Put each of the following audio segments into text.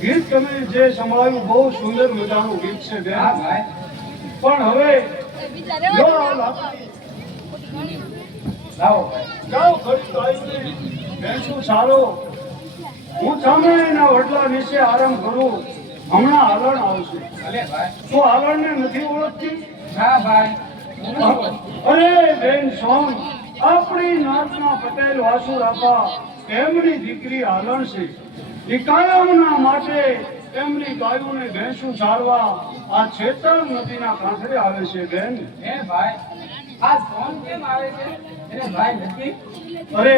ગીત તમે જે સંભળાયું બહુ સુંદર મજાનું ગીત છે બેન. હા ભાઈ. પણ હવે જો લાવો ભાઈ. જાઓ ઘડી ગાઈને બેસું સારો. હું સામે એના વડલા નીચે આરામ કરું. હમણાં હાલણ આવશે. ભલે ભાઈ. તું હાલણને નથી ઓળખતી? હા ભાઈ. અરે બેન સોન, આપણી નાતના પટેલ વાસુરાપા એમની દીકરી હાલણ છે. એ કાયમના માટે એમની ગાયોને ભેંસું ચારવા આ છેતર નદીના કાંઠે આવે છે બેન. હે ભાઈ. આ ફોન કેમ આવે છે? એને ભાઈ નથી? અરે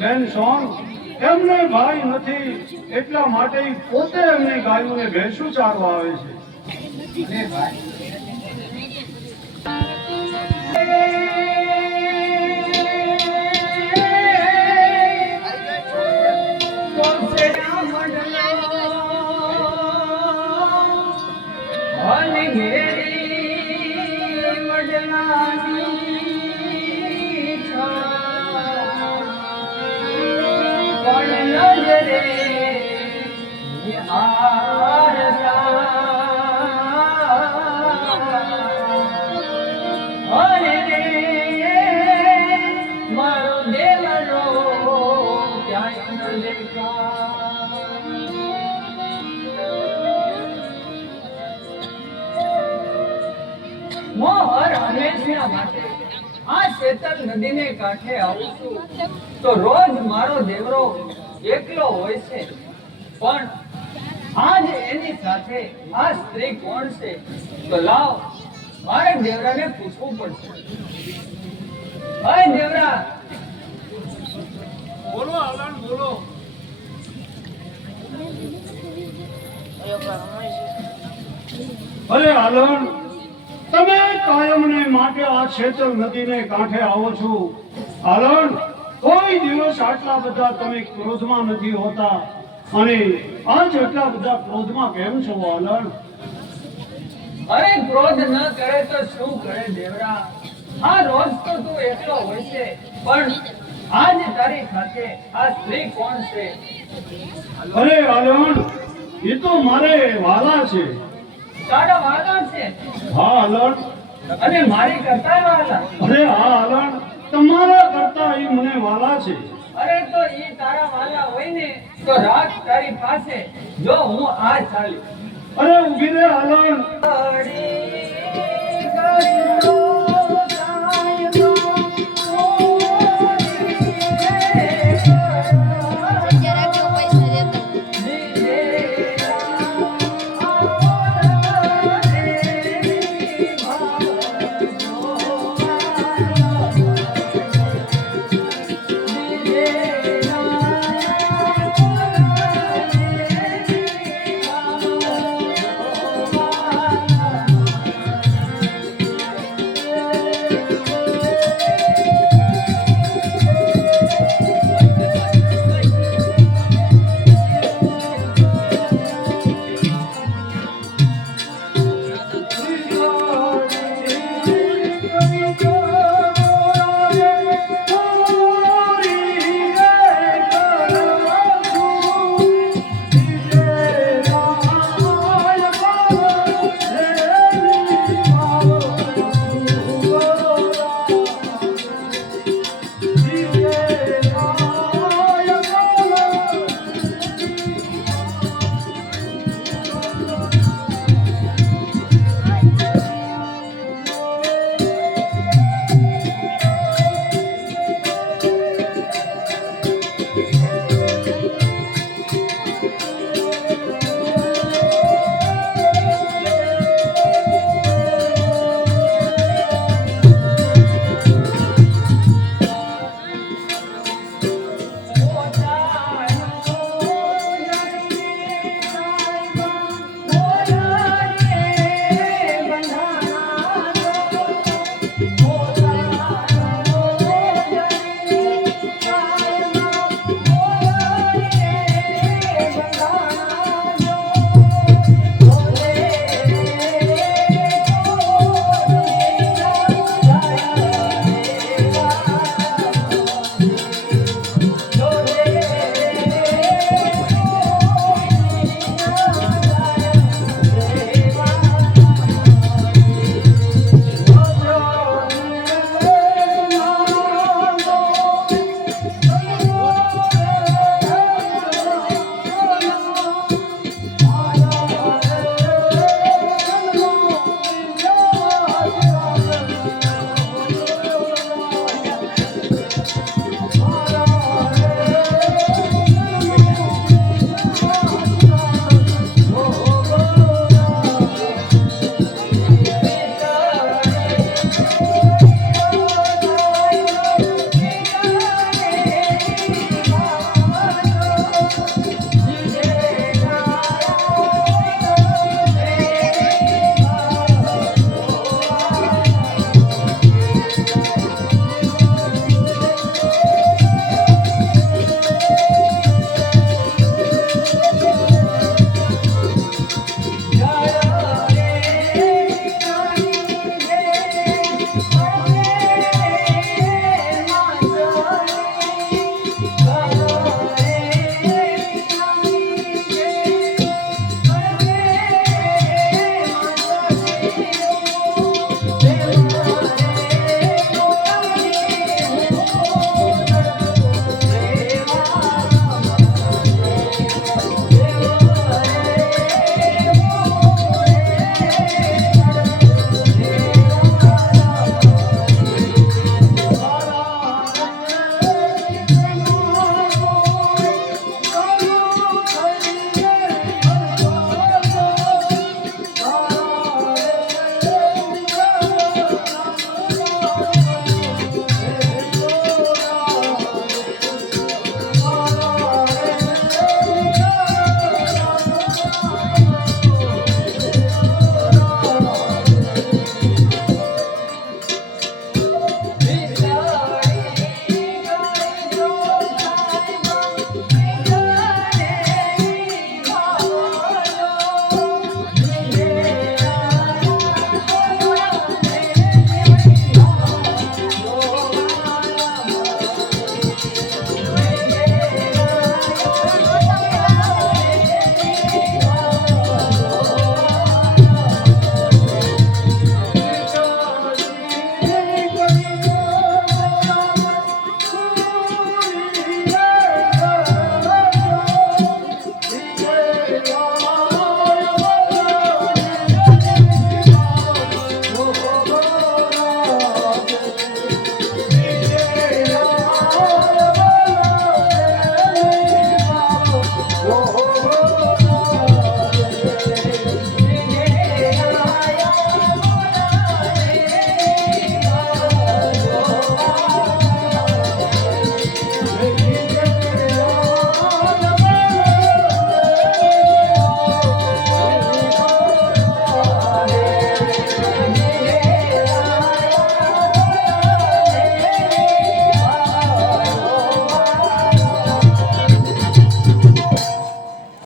બેન સોન, એમને ભાઈ નથી એટલા માટે ઈ પોતે એમની ગાયોને ભેંસું ચારવા આવે છે. ભલે ભાઈ. આ શેતલ નદીને કાંઠે આવું છું તો રોજ મારો દેવરો એકલો હોય છે, પણ આજ એની સાથે આ સ્ત્રી કોણ છે? તો લાવ મારે દેવરાને પૂછવું પડશે. ભાઈ દેવરા. બોલો હાલણ બોલો. અરે હાલણ, તમે કાયમને માટે આ શેતલ નદીને કાંઠે આવો છો. હાલણ, કોઈ દિવસ આટલા બધા તમે ક્રોધમાં નથી હોતા અને આજ એટલા બધા ક્રોધમાં કેમ છો હાલણ? અરે ક્રોધ ન કરે તો શું કરે દેવરા? આ રોજ તો તું એકલો હોય છે, પણ આજ તારી સાથે આ સ્ત્રી કોણ છે? અરે હાલણ, એ તો મારે વાલા છે. તારા વાલા છે? હા હાલણ. અને મારી કરતા વાલા? અરે હા હાલણ, તમારા કરતા એ મને વાલા છે. અરે તો ઈ તારા વાલા હોય ને તો રાત તારી પાસે જો હું આ ચાલી. અરે ઉભી રે હાલણ. ઘડી ઘડી